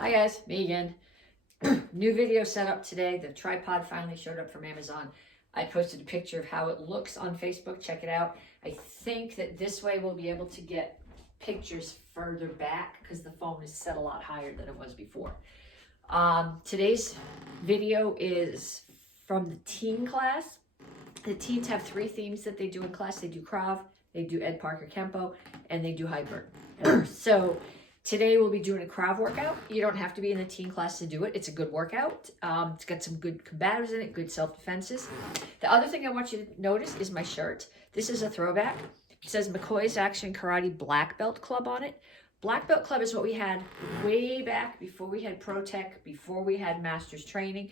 Hi guys, me again. New video set up today. The tripod finally showed up from Amazon. I posted a picture of how it looks on Facebook. Check it out. I think that this way we'll be able to get pictures further back because the phone is set a lot higher than it was before. Today's video is from the teen class. The teens have 3 themes that they do in class. They do Krav, they do Ed Parker Kempo, and they do Hyper. So today we'll be doing a Krav workout. You don't have to be in the teen class to do it. It's a good workout. It's got some good combatives in it, good self-defenses. The other thing I want you to notice is my shirt. This is a throwback. It says McCoy's Action Karate Black Belt Club on it. Black Belt Club is what we had way back before we had Pro Tech, before we had Master's Training.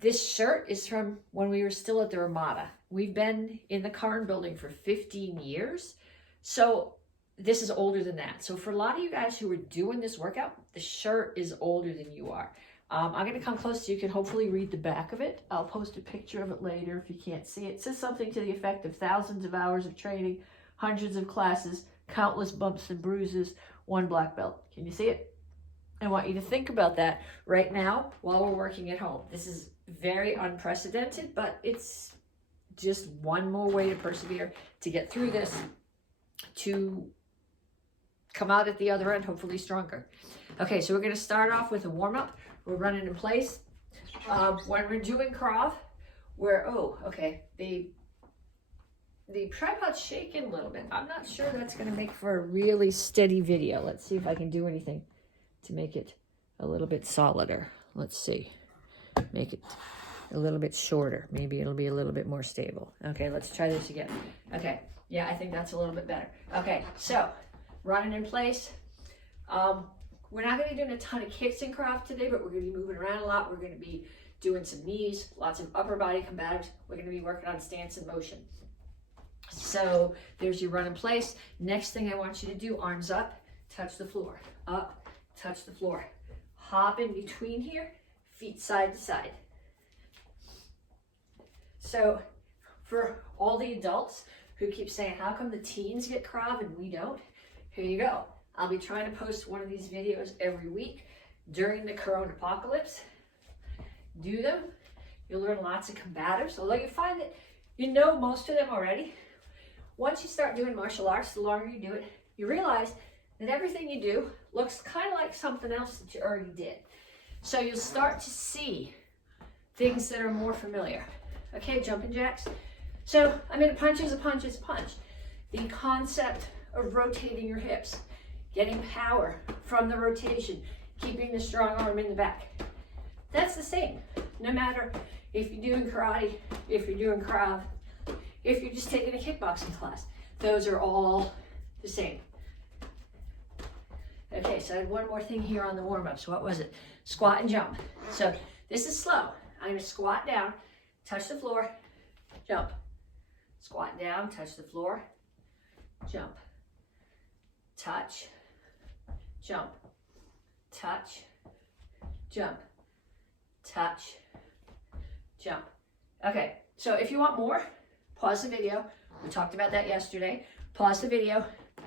This shirt is from when we were still at the Ramada. We've been in the Karn building for 15 years. So this is older than that. So for a lot of you guys who are doing this workout, the shirt is older than you are. I'm going to come close so you can hopefully read the back of it. I'll post a picture of it later if you can't see it. It says something to the effect of thousands of hours of training, hundreds of classes, countless bumps and bruises, 1 black belt. Can you see it? I want you to think about that right now while we're working at home. This is very unprecedented, but it's just one more way to persevere, to get through this, to come out at the other end, hopefully stronger. Okay, so we're going to start off with a warm-up. We're running in place. When we're doing Krav, the tripod's shaking a little bit. I'm not sure that's going to make for a really steady video. Let's see if I can do anything to make it a little bit solider. Let's see. Make it a little bit shorter. Maybe it'll be a little bit more stable. Okay, let's try this again. Okay, yeah, I think that's a little bit better. Okay, so running in place. We're not going to be doing a ton of kicks in Krav today, but we're going to be moving around a lot. We're going to be doing some knees, lots of upper body combatives. We're going to be working on stance and motion. So there's your run in place. Next thing I want you to do, arms up, touch the floor. Up, touch the floor. Hop in between here, feet side to side. So for all the adults who keep saying, how come the teens get Krav and we don't? Here you go. I'll be trying to post one of these videos every week during the Corona apocalypse. Do them. You'll learn lots of combatives, although you find that you know most of them already. Once you start doing martial arts, the longer you do it, you realize that everything you do looks kind of like something else that you already did. So you'll start to see things that are more familiar. Okay, jumping jacks. So, I mean, a punch is a punch is a punch. The concept of rotating your hips, getting power from the rotation, keeping the strong arm in the back. That's the same, no matter if you're doing karate, if you're doing Krav, if you're just taking a kickboxing class. Those are all the same. Okay, so I had one more thing here on the warm-up. So what was it? Squat and jump. So this is slow. I'm going to squat down, touch the floor, jump. Squat down, touch the floor, jump. Touch, jump, touch, jump, touch, jump. Okay, so if you want more, pause the video. We talked about that yesterday. Pause the video,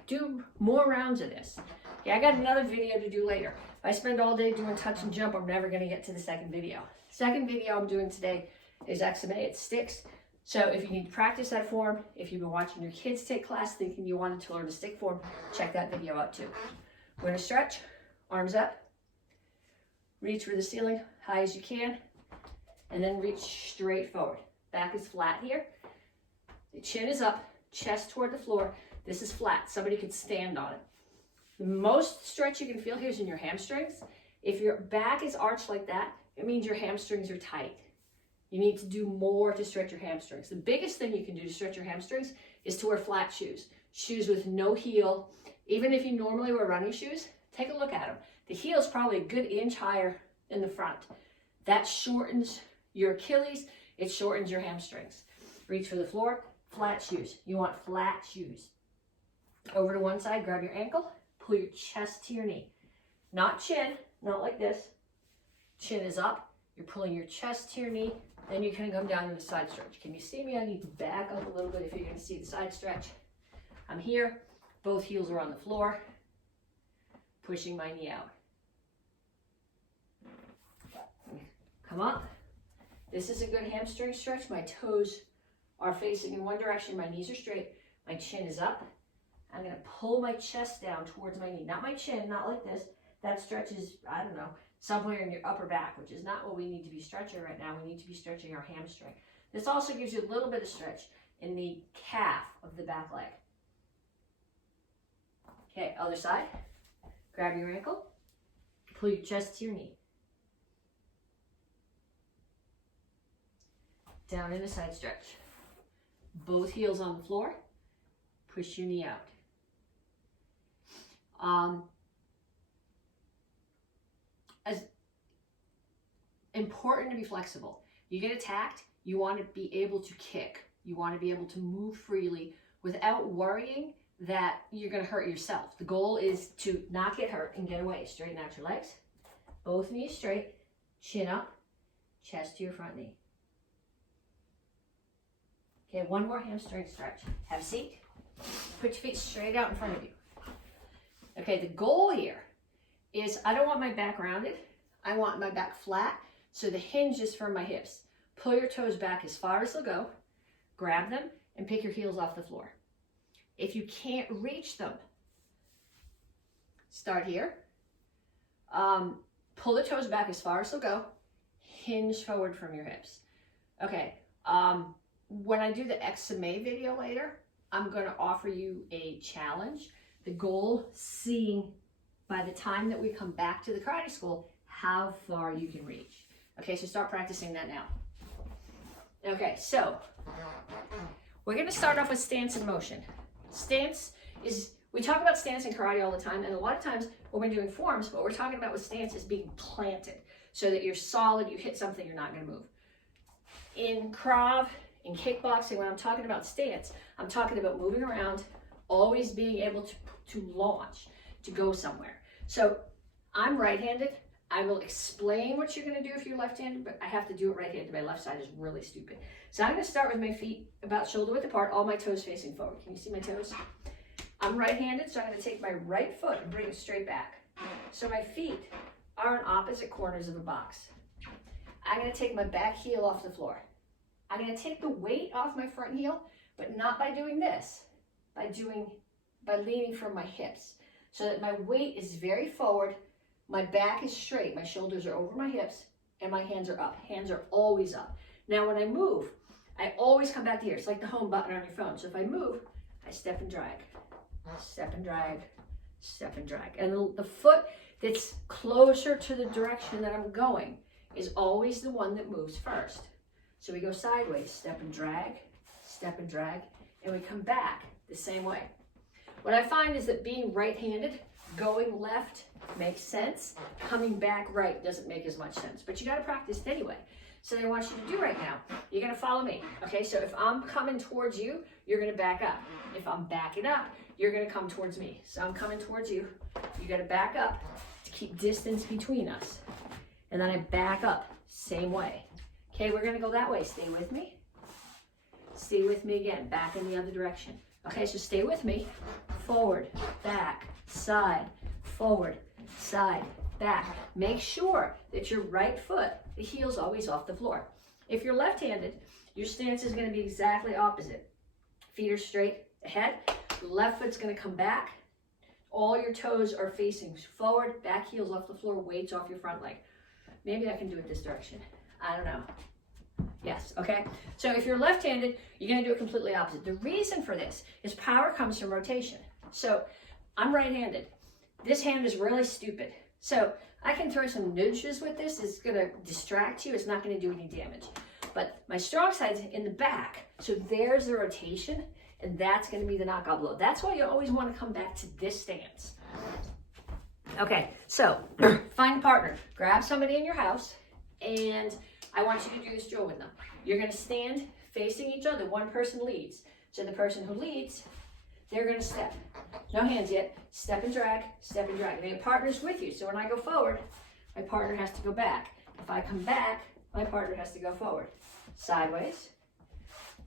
do more rounds of this. Yeah, I got another video to do later. If I spend all day doing touch and jump, I'm never gonna get to the second video. Second video I'm doing today is XMA, it's sticks. So if you need to practice that form, if you've been watching your kids take class thinking you wanted to learn a stick form, check that video out too. We're gonna stretch, arms up, reach for the ceiling, high as you can, and then reach straight forward. Back is flat here. The chin is up, chest toward the floor. This is flat, somebody could stand on it. The most stretch you can feel here is in your hamstrings. If your back is arched like that, it means your hamstrings are tight. You need to do more to stretch your hamstrings. The biggest thing you can do to stretch your hamstrings is to wear flat shoes. Shoes with no heel. Even if you normally wear running shoes, take a look at them. The heel is probably a good inch higher in the front. That shortens your Achilles. It shortens your hamstrings. Reach for the floor, flat shoes. You want flat shoes. Over to one side, grab your ankle, pull your chest to your knee. Not chin, not like this. Chin is up. You're pulling your chest to your knee. Then you can come down to the side stretch. Can you see me? I need to back up a little bit if you're going to see the side stretch. I'm here. Both heels are on the floor. Pushing my knee out. come up. This is a good hamstring stretch. My toes are facing in one direction. My knees are straight. My chin is up. I'm going to pull my chest down towards my knee. Not my chin, not like this. That stretches, I don't know, somewhere in your upper back, which is not what we need to be stretching right now. We need to be stretching our hamstring. This also gives you a little bit of stretch in the calf of the back leg. Okay, other side. Grab your ankle. Pull your chest to your knee. Down in a side stretch. Both heels on the floor. Push your knee out. As important to be flexible. You get attacked, you want to be able to kick. You want to be able to move freely without worrying that you're going to hurt yourself. The goal is to not get hurt and get away. Straighten out your legs. Both knees straight. Chin up. Chest to your front knee. Okay, one more hamstring stretch. Have a seat. Put your feet straight out in front of you. Okay, the goal here is I don't want my back rounded. I want my back flat, so the hinge is from my hips. Pull your toes back as far as they'll go. Grab them and pick your heels off the floor. If you can't reach them, start here. Pull the toes back as far as they'll go. Hinge forward from your hips. Okay, when I do the XMA video later, I'm going to offer you a challenge. The goal, seeing by the time that we come back to the karate school, how far you can reach. Okay, so start practicing that now. Okay, so we're going to start off with stance and motion. Stance is, we talk about stance in karate all the time, and a lot of times when we're doing forms, what we're talking about with stance is being planted, so that you're solid, you hit something, you're not going to move. In Krav, in kickboxing, when I'm talking about stance, I'm talking about moving around, always being able to launch, to go somewhere. So I'm right-handed. I will explain what you're going to do if you're left-handed, but I have to do it right-handed. My left side is really stupid. So I'm going to start with my feet about shoulder width apart, all my toes facing forward. Can you see my toes? I'm right-handed, so I'm going to take my right foot and bring it straight back. So my feet are in opposite corners of a box. I'm going to take my back heel off the floor. I'm going to take the weight off my front heel, but not by doing this, by leaning from my hips, so that my weight is very forward, my back is straight, my shoulders are over my hips, and my hands are up. Hands are always up. Now when I move, I always come back to here. It's like the home button on your phone. So if I move, I step and drag, step and drag, step and drag. And the foot that's closer to the direction that I'm going is always the one that moves first. So we go sideways, step and drag, and we come back the same way. What I find is that being right-handed, going left makes sense. Coming back right doesn't make as much sense, but you got to practice it anyway. So what I want you to do right now, you're going to follow me. Okay, so if I'm coming towards you, you're going to back up. If I'm backing up, you're going to come towards me. So I'm coming towards you. You got to back up to keep distance between us. And then I back up, same way. Okay, we're going to go that way. Stay with me. Stay with me again, back in the other direction. Okay, so stay with me. Forward, back, side, forward, side, back. Make sure that your right foot, the heel's always off the floor. If you're left-handed, your stance is going to be exactly opposite. Feet are straight ahead. Left foot's going to come back. All your toes are facing forward, back heel's off the floor, weights off your front leg. Maybe I can do it this direction. I don't know. Yes, okay? So if you're left-handed, you're going to do it completely opposite. The reason for this is power comes from rotation. So I'm right-handed. This hand is really stupid. So I can throw some nudges with this. It's going to distract you. It's not going to do any damage. But my strong side's in the back. So there's the rotation, and that's going to be the knockout blow. That's why you always want to come back to this stance. Okay, so find a partner. Grab somebody in your house, and I want you to do this drill with them. You're going to stand facing each other. One person leads. So the person who leads, they're going to step. No hands yet. Step and drag, step and drag. And your partner's with you. So when I go forward, my partner has to go back. If I come back, my partner has to go forward. Sideways,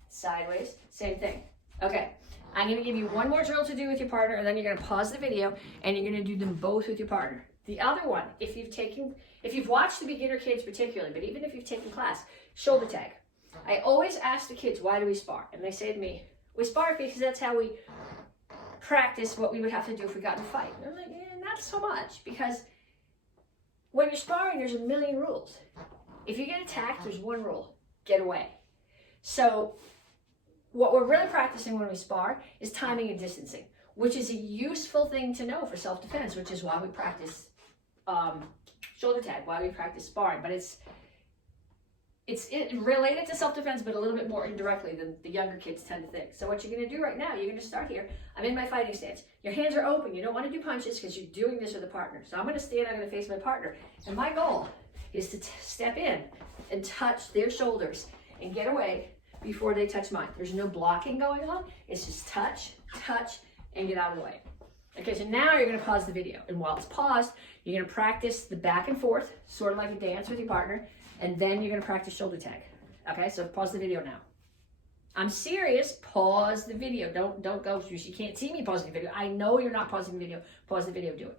sideways, same thing. Okay, I'm going to give you one more drill to do with your partner, and then you're going to pause the video, and you're going to do them both with your partner. The other one, if you've watched the beginner kids particularly, but even if you've taken class, shoulder tag. I always ask the kids, why do we spar? And they say to me, we spar because that's how we practice what we would have to do if we got in a fight. And I'm like, not so much, because when you're sparring, there's a million rules. If you get attacked, there's one rule: get away. So what we're really practicing when we spar is timing and distancing, which is a useful thing to know for self-defense, which is why we practice shoulder tag, why we practice sparring. But it's related to self-defense, but a little bit more indirectly than the younger kids tend to think. So what you're going to do right now, you're going to start here. I'm in my fighting stance. Your hands are open. You don't want to do punches because you're doing this with a partner. So I'm going to stand, I'm going to face my partner. And my goal is to step in and touch their shoulders and get away before they touch mine. There's no blocking going on. It's just touch, touch, and get out of the way. Okay, so now you're going to pause the video. And while it's paused, you're going to practice the back and forth, sort of like a dance with your partner. And then you're going to practice shoulder tag. Okay, so pause the video now. I'm serious. Pause the video. Don't go. You can't see me pausing the video. I know you're not pausing the video. Pause the video. Do it.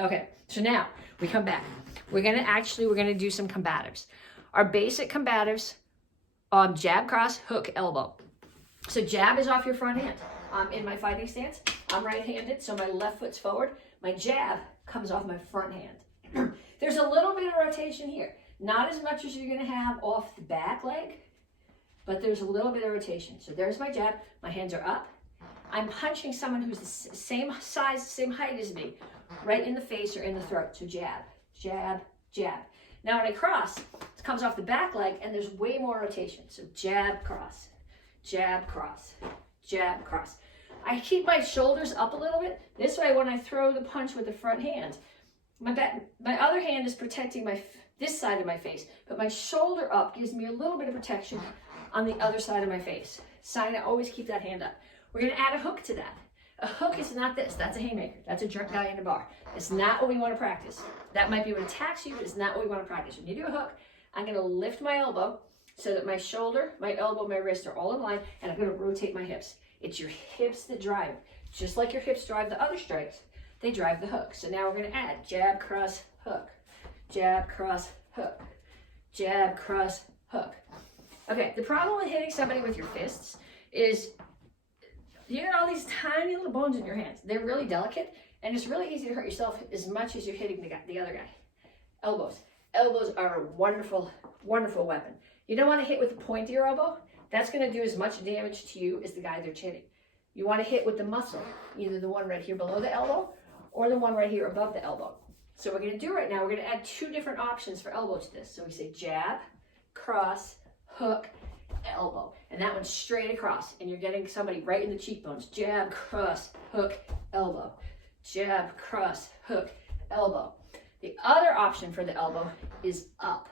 Okay, so now we come back. We're going to do some combatives. Our basic combatives, jab, cross, hook, elbow. So jab is off your front hand. In my fighting stance, I'm right-handed, so my left foot's forward. My jab comes off my front hand. There's a little bit of rotation here. Not as much as you're going to have off the back leg, but there's a little bit of rotation. So there's my jab. My hands are up. I'm punching someone who's the same size, same height as me, right in the face or in the throat. So jab, jab, jab. Now when I cross, it comes off the back leg, and there's way more rotation. So jab, cross, jab, cross, jab, cross. I keep my shoulders up a little bit. This way, when I throw the punch with the front hand, my other hand is protecting this side of my face, but my shoulder up gives me a little bit of protection on the other side of my face. So I always keep that hand up. We're going to add a hook to that. A hook is not this. That's a haymaker. That's a drunk guy in a bar. It's not what we want to practice. That might be what attacks you, but it's not what we want to practice. When you do a hook, I'm going to lift my elbow so that my shoulder, my elbow, my wrist are all in line, and I'm going to rotate my hips. It's your hips that drive it. Just like your hips drive the other strikes, they drive the hook. So now we're going to add jab, cross, hook, jab, cross, hook, jab, cross, hook. Okay, the problem with hitting somebody with your fists is you got all these tiny little bones in your hands. They're really delicate, and it's really easy to hurt yourself as much as you're hitting the other guy. Elbows. Elbows are a wonderful, wonderful weapon. You don't want to hit with the point of your elbow. That's going to do as much damage to you as the guy they're hitting. You want to hit with the muscle, either the one right here below the elbow or the one right here above the elbow. So what we're going to do right now, we're going to add two different options for elbow to this. So we say jab, cross, hook, elbow. And that one's straight across, and you're getting somebody right in the cheekbones. Jab, cross, hook, elbow. Jab, cross, hook, elbow. The other option for the elbow is up.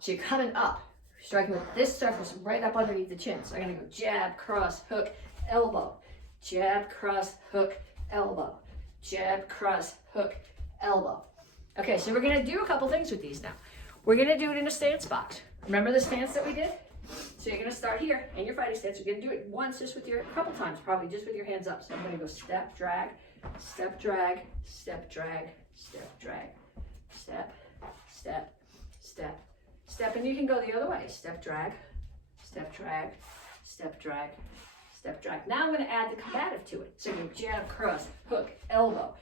So you're coming up, striking with this surface right up underneath the chin. So I'm going to go jab, cross, hook, elbow. Jab, cross, hook, elbow. Jab, cross, hook, elbow. Okay, so we're going to do a couple things with these now. We're going to do it in a stance box. Remember the stance that we did? So you're going to start here in your fighting stance. You're going to do it once, just with a couple times, probably just with your hands up. So I'm going to go step, drag, step, drag, step, drag, step, drag, step, step, step, step. And you can go the other way. Step, drag, step, drag, step, drag, step, drag. Now I'm going to add the combative to it. So you jab, cross, hook, elbow.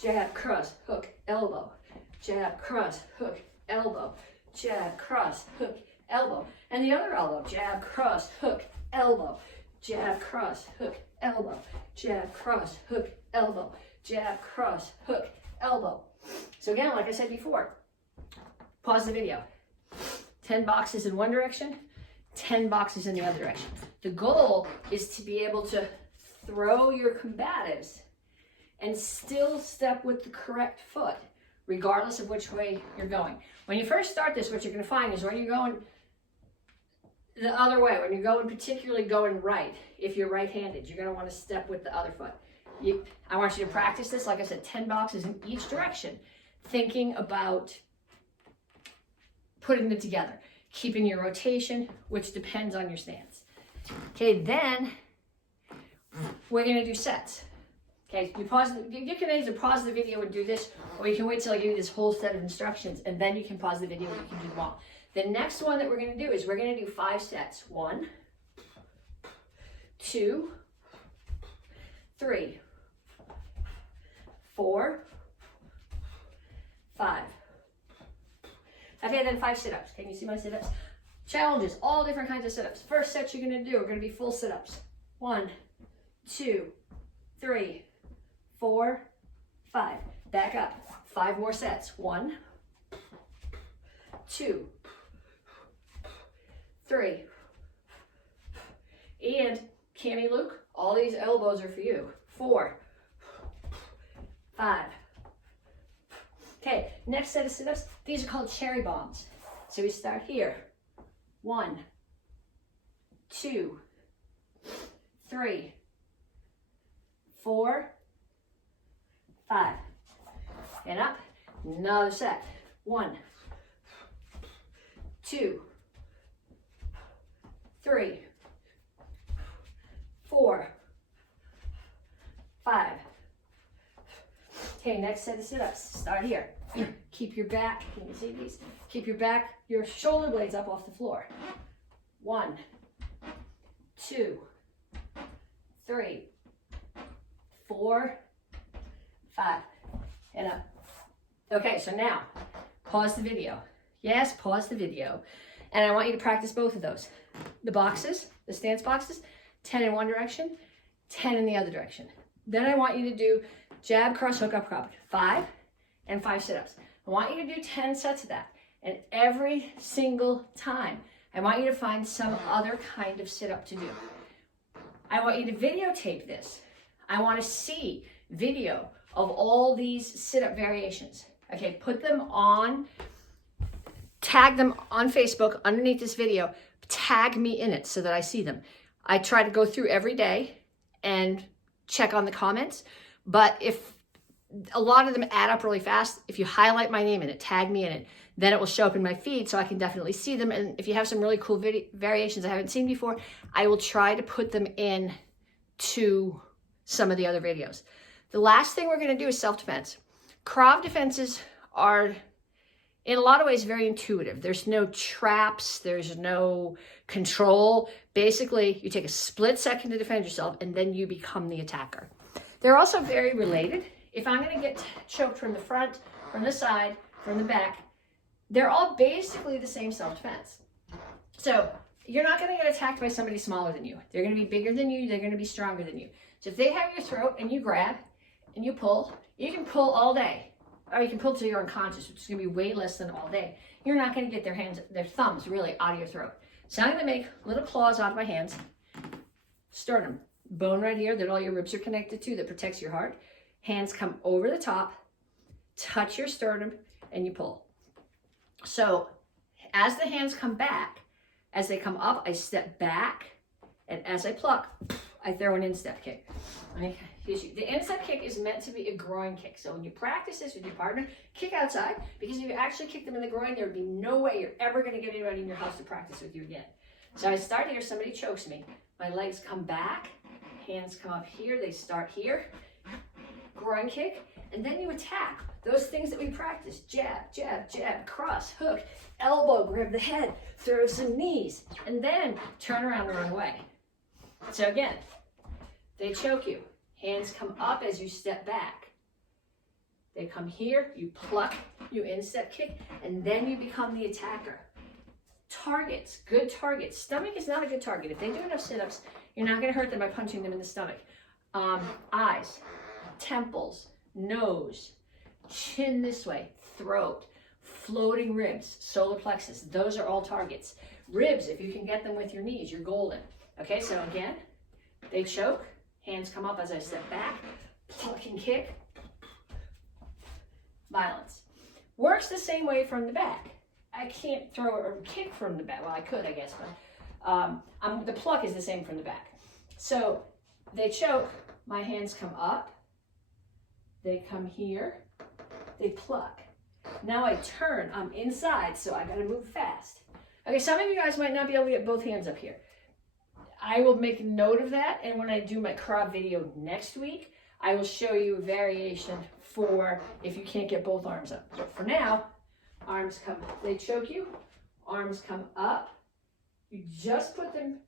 Jab, cross, hook, elbow. Jab, cross, hook, elbow. Jab, cross, hook, elbow. And the other elbow. Jab, cross, hook, elbow. Jab, cross, hook, elbow. Jab, cross, hook, elbow. Jab, cross, hook, elbow. So again, like I said before, pause the video. 10 boxes in one direction, 10 boxes in the other direction. The goal is to be able to throw your combatives and still step with the correct foot, regardless of which way you're going. When you first start this, what you're going to find is when you're going the other way, when you're going, particularly going right, if you're right-handed, you're going to want to step with the other foot. I want you to practice this, like I said, 10 boxes in each direction, thinking about putting them together, keeping your rotation, which depends on your stance. Okay, then we're gonna do sets. Okay, you can either pause the video and do this, or you can wait till I give you this whole set of instructions, and then you can pause the video and you can do them all. The next one that we're gonna do is we're gonna do 5 sets. 1, 2, 3, 4, 5. Okay, then 5 sit-ups. Can you see my sit-ups? Challenges, all different kinds of sit-ups. First set you're gonna do are gonna be full sit-ups. 1, 2, 3, 4, 5. Back up. 5 more sets. 1, 2, 3. And Cammy Luke, all these elbows are for you. 4, 5. Okay, next set of sit-ups. These are called cherry bombs. So we start here. 1, 2, 3, 4, 5. And up. Another set. 1, 2, 3, 4, 5. Okay, next set of sit-ups. Start here. Keep your back, can you see these? Keep your shoulder blades up off the floor. 1, 2, 3, 4, 5, and up. Okay, so now, pause the video. Yes, pause the video. And I want you to practice both of those. The boxes, the stance boxes, 10 in one direction, 10 in the other direction. Then I want you to do jab, cross, hook, up, crop, 5 and 5 sit-ups. I want you to do 10 sets of that. And every single time, I want you to find some other kind of sit-up to do. I want you to videotape this. I want to see video of all these sit-up variations. Okay, put them on, tag them on Facebook underneath this video, tag me in it so that I see them. I try to go through every day and check on the comments, but if a lot of them add up really fast, if you highlight my name in it, tag me in it, then it will show up in my feed so I can definitely see them. And if you have some really cool variations I haven't seen before, I will try to put them in to some of the other videos. The last thing we're going to do is self-defense. Krav defenses are, in a lot of ways, very intuitive. There's no traps, there's no control. Basically, you take a split second to defend yourself and then you become the attacker. They're also very related. If I'm going to get choked from the front, from the side, from the back, they're all basically the same self-defense. So you're not going to get attacked by somebody smaller than you. They're going to be bigger than you. They're going to be stronger than you. So if they have your throat and you grab and you can pull all day. Or you can pull till you're unconscious, which is going to be way less than all day. You're not going to get their thumbs really out of your throat. So I'm going to make little claws out of my hands. Sternum, bone right here that all your ribs are connected to that protects your heart. Hands come over the top, touch your sternum, and you pull. So as the hands come back, as they come up, I step back, and as I pluck, I throw an instep kick. The instep kick is meant to be a groin kick. So when you practice this with your partner, kick outside, because if you actually kick them in the groin, there would be no way you're ever going to get anybody in your house to practice with you again. So I start here, somebody chokes me. My legs come back, hands come up here, they start here, groin kick, and then you attack. Those things that we practice, jab, jab, jab, cross, hook, elbow, grab the head, throw some knees, and then turn around and run away. So again, they choke you. Hands come up as you step back. They come here, you pluck, you instep kick, and then you become the attacker. Targets, good targets. Stomach is not a good target. If they do enough sit-ups, you're not going to hurt them by punching them in the stomach. Eyes, temples, nose, chin this way, throat, floating ribs, solar plexus. Those are all targets. Ribs, if you can get them with your knees, you're golden. Okay, so again, they choke. Hands come up as I step back, pluck and kick, violence. Works the same way from the back. I can't throw or kick from the back. Well, I could, I guess, but the pluck is the same from the back. So they choke, my hands come up, they come here, they pluck. Now I turn, I'm inside, so I gotta move fast. Okay, some of you guys might not be able to get both hands up here. I will make a note of that, and when I do my Krav video next week, I will show you a variation for if you can't get both arms up. But for now, arms come, they choke you, arms come up, you just put them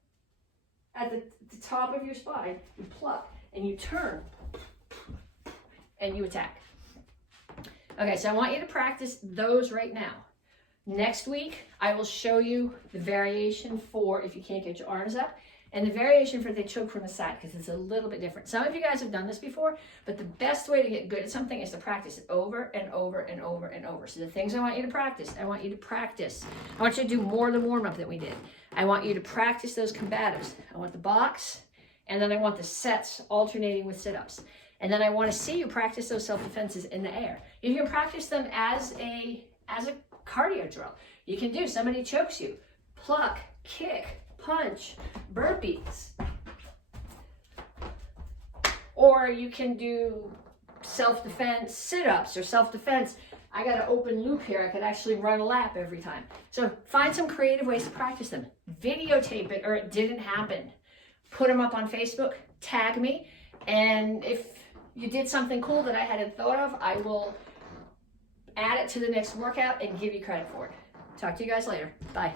at the top of your spine, you pluck, and you turn, and you attack. Okay, so I want you to practice those right now. Next week, I will show you the variation for if you can't get your arms up, and the variation for if they choke from the side, because it's a little bit different. Some of you guys have done this before, but the best way to get good at something is to practice it over and over and over and over. So the things I want you to practice, I want you to do more than warm-up that we did. I want you to practice those combatives. I want the box, and then I want the sets alternating with sit-ups. And then I want to see you practice those self-defenses in the air. You can practice them as a cardio drill. You can do, somebody chokes you, pluck, kick, punch, burpees. Or you can do self-defense sit-ups or self-defense. I got an open loop here. I could actually run a lap every time. So find some creative ways to practice them. Videotape it or it didn't happen. Put them up on Facebook, tag me, and if you did something cool that I hadn't thought of, I will add it to the next workout and give you credit for it. Talk to you guys later. Bye.